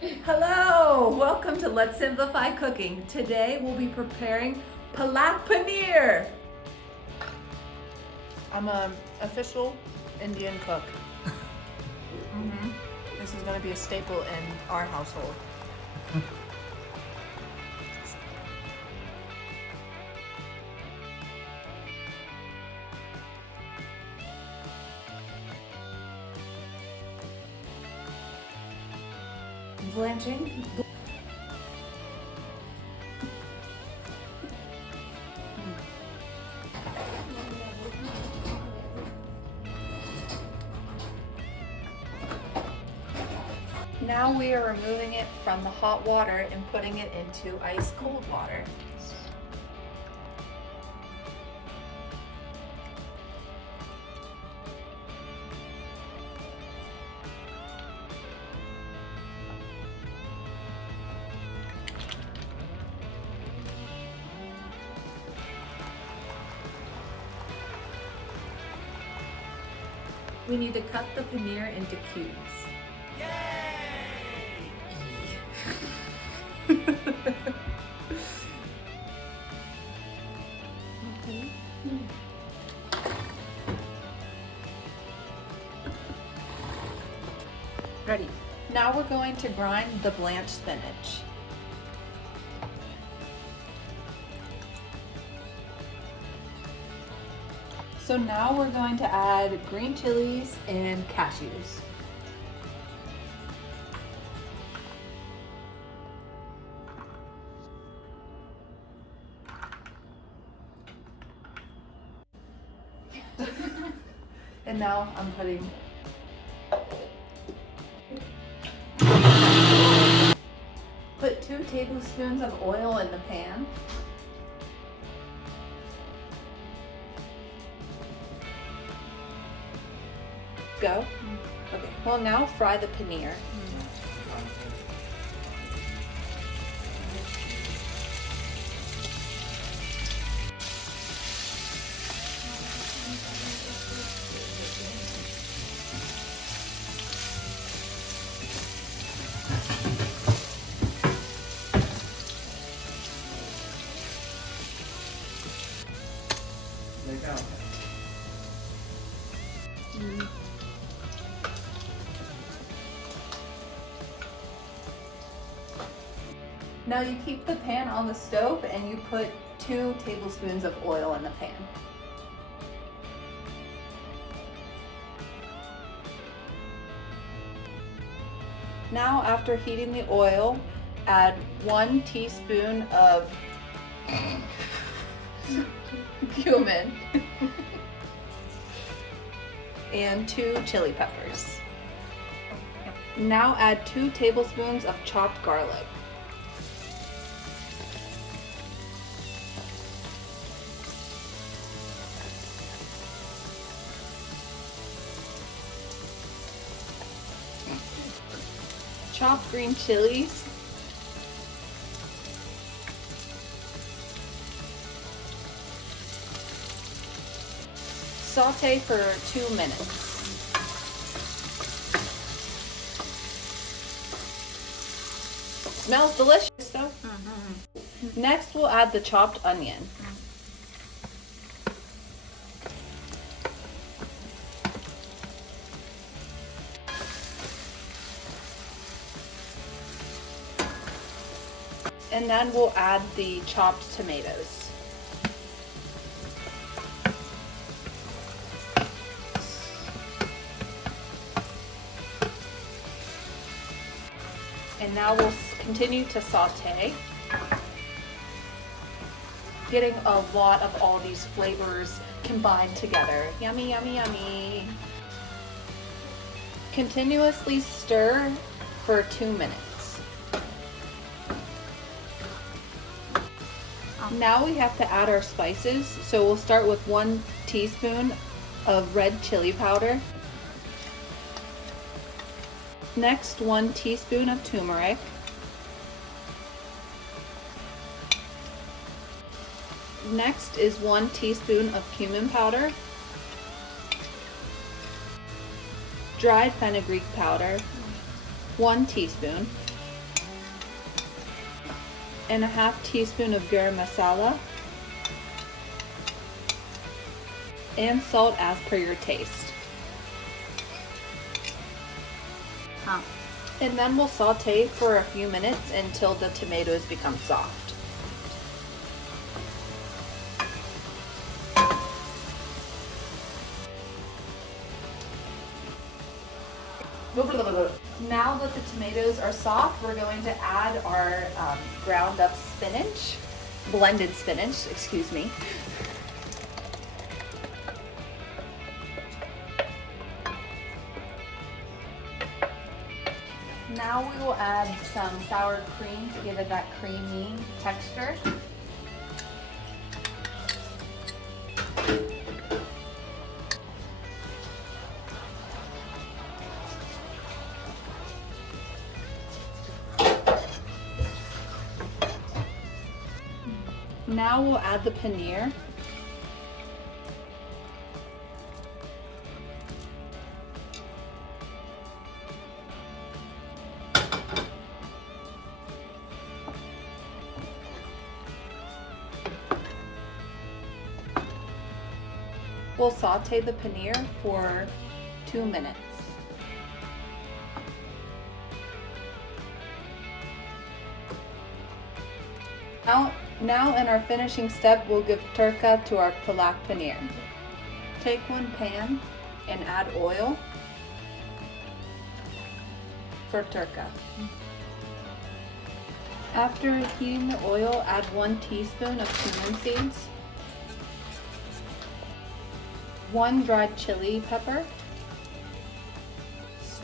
Hello, welcome to Let's Simplify Cooking. Today we'll be preparing Palak Paneer. I'm an official Indian cook. This is going to be a staple in our household. Blanching. Now we are removing it from the hot water and putting it into ice cold water. We need to cut the paneer into cubes. Ready. Now we're going to grind the blanched spinach. So now we're going to add green chilies and cashews. And now I'm putting Put 2 tablespoons of oil in the pan. Go. Okay. Well, now fry the paneer. Now you keep the pan on the stove and you put 2 tablespoons of oil in the pan. Now after heating the oil, add 1 teaspoon of cumin and 2 chili peppers. Now add 2 tablespoons of chopped garlic. Chopped green chilies. Saute for 2 minutes. Smells delicious though. Next we'll add the chopped onion. And then we'll add the chopped tomatoes. And now we'll continue to saute, getting a lot of all these flavors combined together. Yummy, yummy, yummy. Continuously stir for 2 minutes. Now we have to add our spices, so we'll start with 1 teaspoon of red chili powder. Next, 1 teaspoon of turmeric. Next is 1 teaspoon of cumin powder. Dried fenugreek powder, 1 teaspoon. and a half teaspoon of garam masala, and salt as per your taste. And then we'll saute for a few minutes until the tomatoes become soft. Now that the tomatoes are soft, we're going to add our ground up spinach, blended spinach, excuse me. Now we will add some sour cream to give it that creamy texture. Now we'll add the paneer. We'll saute the paneer for 2 minutes. Now in our finishing step, we'll give tadka to our palak paneer. Take one pan and add oil for tadka. After heating the oil, add 1 teaspoon of cumin seeds, 1 dried chili pepper,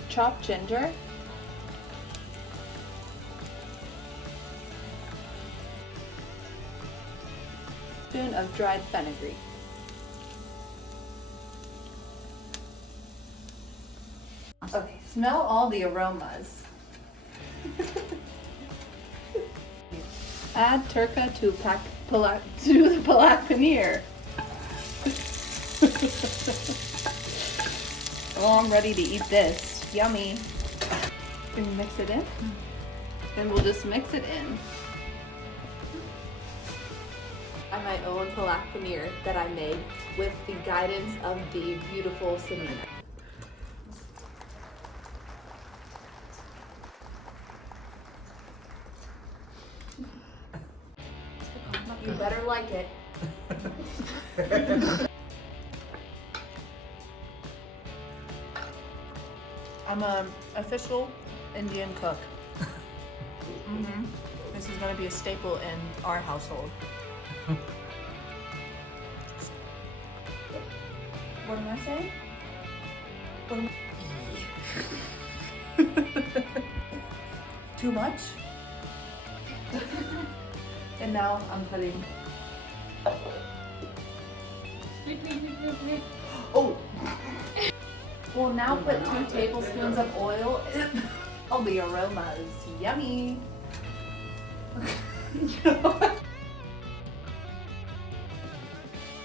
chopped ginger, spoon of dried fenugreek. Okay, smell all the aromas. Add tadka to the palak paneer. Oh, I'm ready to eat this. Yummy. Can you mix it in? Then we'll just mix it in. My own palak paneer that I made with the guidance of the beautiful Samina. You better like it. I'm an official Indian cook. This is going to be a staple in our household. What am I saying? Too much? And now I'm putting. Oh! We'll now put 2 tablespoons of oil. Oh, the aroma is yummy.